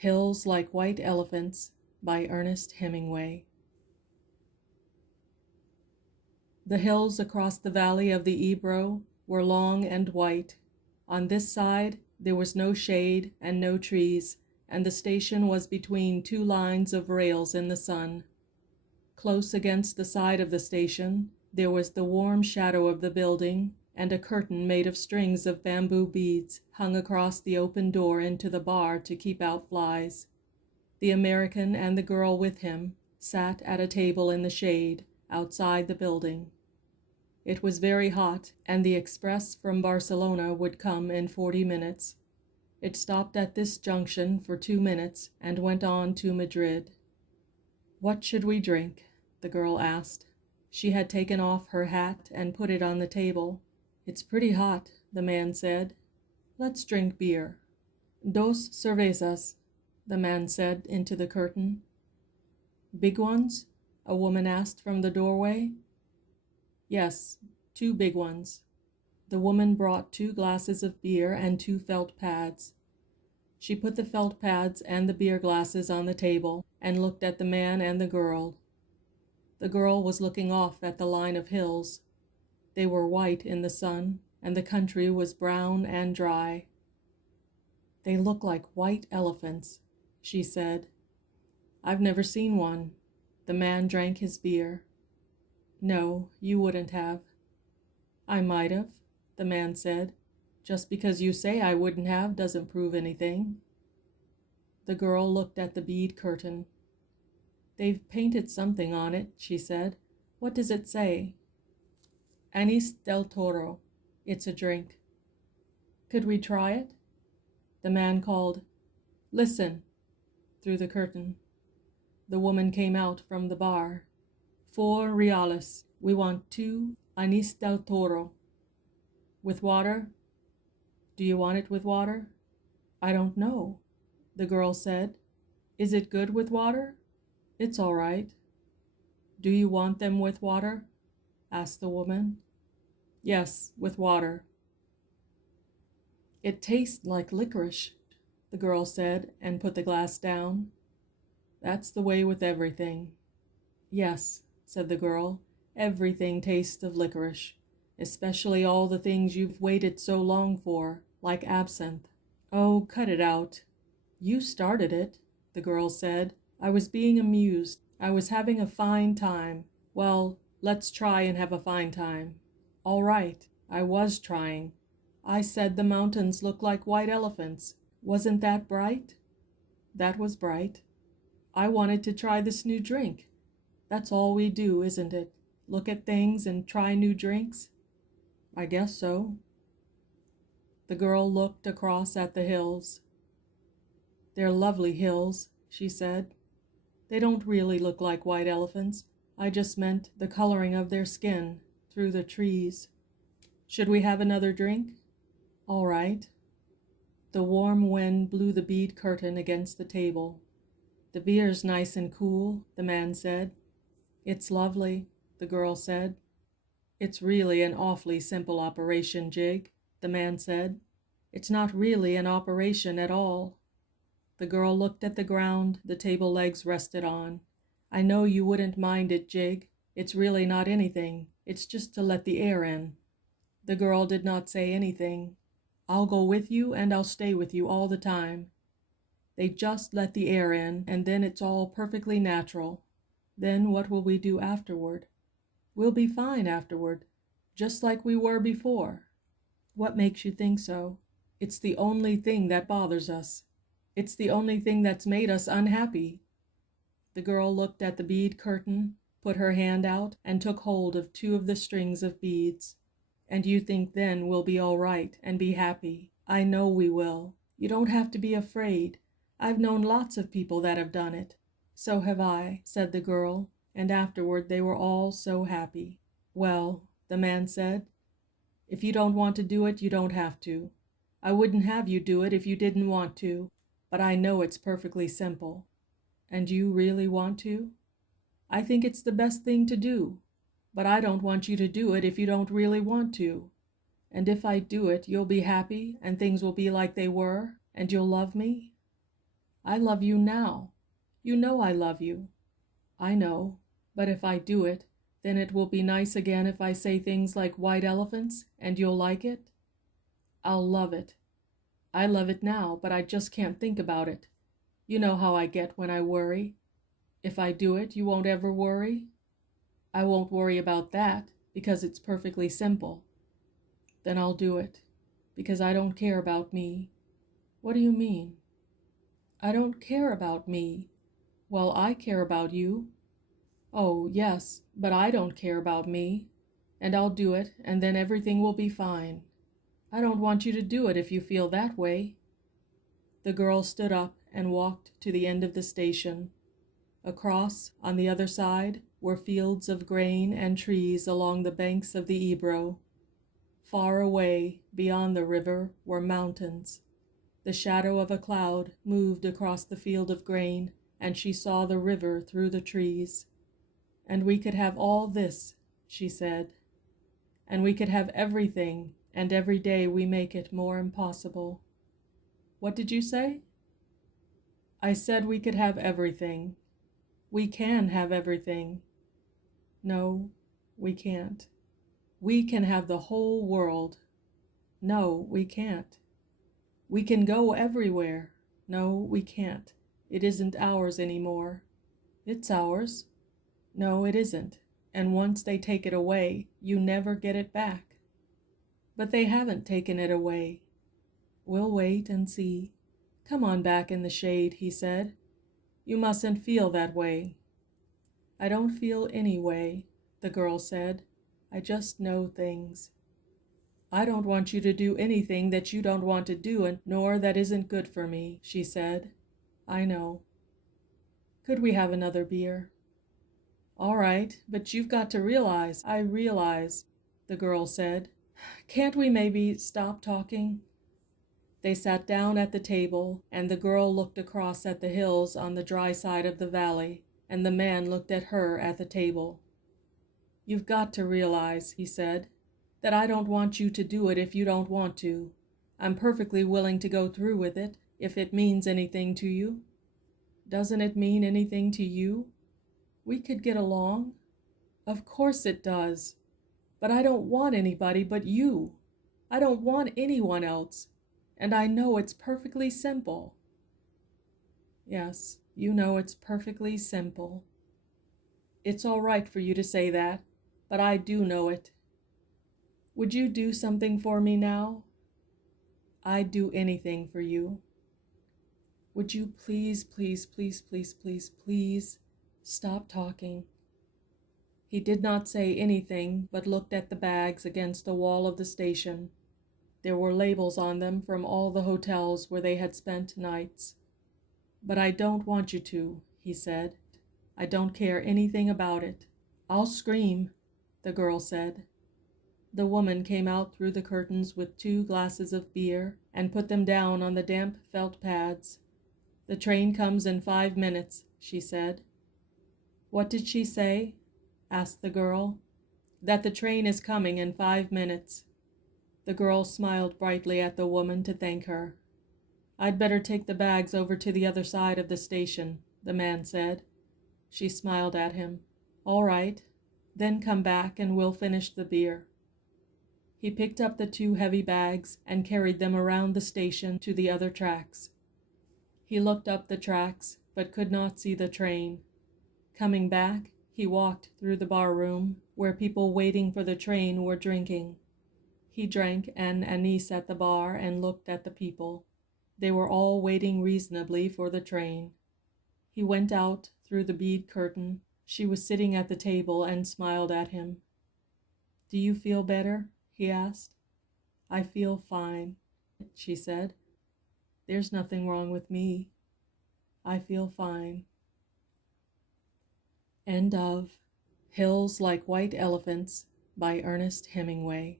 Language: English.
Hills Like White Elephants by Ernest Hemingway. The hills across the valley of the Ebro were long and white. On this side there was no shade and no trees, and the station was between two lines of rails in the sun. Close against the side of the station there was the warm shadow of the building, and a curtain made of strings of bamboo beads hung across the open door into the bar to keep out flies. The American and the girl with him sat at a table in the shade outside the building. It was very hot, and the express from Barcelona would come in 40 minutes. It stopped at this junction for 2 minutes and went on to Madrid. "What should we drink?" the girl asked. She had taken off her hat and put it on the table. "It's pretty hot," the man said. "Let's drink beer." "Dos cervezas," the man said into the curtain. "Big ones?" a woman asked from the doorway. "Yes, 2 big ones." The woman brought 2 glasses of beer and 2 felt pads. She put the felt pads and the beer glasses on the table and looked at the man and the girl. The girl was looking off at the line of hills. They were white in the sun, and the country was brown and dry. "They look like white elephants," she said. "I've never seen one." The man drank his beer. "No, you wouldn't have." "I might have," the man said. "Just because you say I wouldn't have doesn't prove anything." The girl looked at the bead curtain. "They've painted something on it," she said. "What does it say?" "Anís del Toro." It's a drink. "Could we try it?" The man called, "Listen," through the curtain. The woman came out from the bar. "4 reales. We want 2 Anís del Toro." "With water?" "Do you want it with water?" "I don't know," the girl said. "Is it good with water?" "It's all right." "Do you want them with water?" asked the woman. "Yes, with water." "It tastes like licorice," the girl said, and put the glass down. "That's the way with everything." "Yes," said the girl, "everything tastes of licorice, especially all the things you've waited so long for, like absinthe." "Oh, cut it out." "You started it," the girl said. "I was being amused. I was having a fine time." "Well, let's try and have a fine time." "All right, I was trying. I said the mountains look like white elephants. Wasn't that bright?" "That was bright." "I wanted to try this new drink. That's all we do, isn't it? Look at things and try new drinks?" "I guess so." The girl looked across at the hills. "They're lovely hills," she said. "They don't really look like white elephants. I just meant the coloring of their skin through the trees. Should we have another drink?" "All right." The warm wind blew the bead curtain against the table. "The beer's nice and cool," the man said. "It's lovely," the girl said. "It's really an awfully simple operation, Jig," the man said. "It's not really an operation at all." The girl looked at the ground the table legs rested on. "I know you wouldn't mind it, Jig. It's really not anything. It's just to let the air in." The girl did not say anything. "I'll go with you and I'll stay with you all the time." They just let the air in, and then it's all perfectly natural. "Then what will we do afterward?" "We'll be fine afterward, just like we were before." "What makes you think so?" "It's the only thing that bothers us. It's the only thing that's made us unhappy." The girl looked at the bead curtain, put her hand out, and took hold of 2 of the strings of beads. "And you think then we'll be all right and be happy?" "I know we will. You don't have to be afraid. I've known lots of people that have done it." "So have I," said the girl, and afterward they were all so happy. "Well," the man said, "if you don't want to do it, you don't have to. I wouldn't have you do it if you didn't want to, but I know it's perfectly simple." "And you really want to?" "I think it's the best thing to do, but I don't want you to do it if you don't really want to. And if I do it, you'll be happy, and things will be like they were, and you'll love me?" I love you now. You know I love you. I know, but if I do it, then it will be nice again if I say things like white elephants, and you'll like it? I'll love it. I love it now, but I just can't think about it. You know how I get when I worry. If I do it, you won't ever worry? I won't worry about that, because it's perfectly simple. Then I'll do it, because I don't care about me. What do you mean? I don't care about me. Well, I care about you. Oh, yes, but I don't care about me. And I'll do it, and then everything will be fine. I don't want you to do it if you feel that way. The girl stood up and walked to the end of the station. Across, on the other side, were fields of grain and trees along the banks of the Ebro. Far away, beyond the river, were mountains. The shadow of a cloud moved across the field of grain, and she saw the river through the trees. And we could have all this, she said. And we could have everything, and every day we make it more impossible. What did you say? I said we could have everything. We can have everything. No, we can't. We can have the whole world. No, we can't. We can go everywhere. No, we can't. It isn't ours anymore. It's ours. No, it isn't. And once they take it away, you never get it back. But they haven't taken it away. We'll wait and see. Come on back in the shade, he said. You mustn't feel that way. I don't feel any way, the girl said. I just know things. I don't want you to do anything that you don't want to do, nor that isn't good for me, she said. I know. Could we have another beer? All right, but you've got to realize. I realize, the girl said. Can't we maybe stop talking? They sat down at the table, and the girl looked across at the hills on the dry side of the valley, and the man looked at her at the table. You've got to realize, he said, that I don't want you to do it if you don't want to. I'm perfectly willing to go through with it, if it means anything to you. Doesn't it mean anything to you? We could get along. Of course it does. But I don't want anybody but you. I don't want anyone else. And I know it's perfectly simple. Yes, you know it's perfectly simple. It's all right for you to say that, but I do know it. Would you do something for me now? I'd do anything for you. Would you please, please, please, please, please, please stop talking? He did not say anything, but looked at the bags against the wall of the station. There were labels on them from all the hotels where they had spent nights. But I don't want you to, he said. I don't care anything about it. I'll scream, the girl said. The woman came out through the curtains with 2 glasses of beer and put them down on the damp felt pads. The train comes in 5 minutes, she said. What did she say? Asked the girl. That the train is coming in 5 minutes. The girl smiled brightly at the woman to thank her. I'd better take the bags over to the other side of the station, the man said. She smiled at him. All right, then come back and we'll finish the beer. He picked up the 2 heavy bags and carried them around the station to the other tracks. He looked up the tracks, but could not see the train. Coming back, he walked through the bar room, where people waiting for the train were drinking. He drank an anise at the bar and looked at the people. They were all waiting reasonably for the train. He went out through the bead curtain. She was sitting at the table and smiled at him. Do you feel better? He asked. I feel fine, she said. There's nothing wrong with me. I feel fine. End of Hills Like White Elephants by Ernest Hemingway.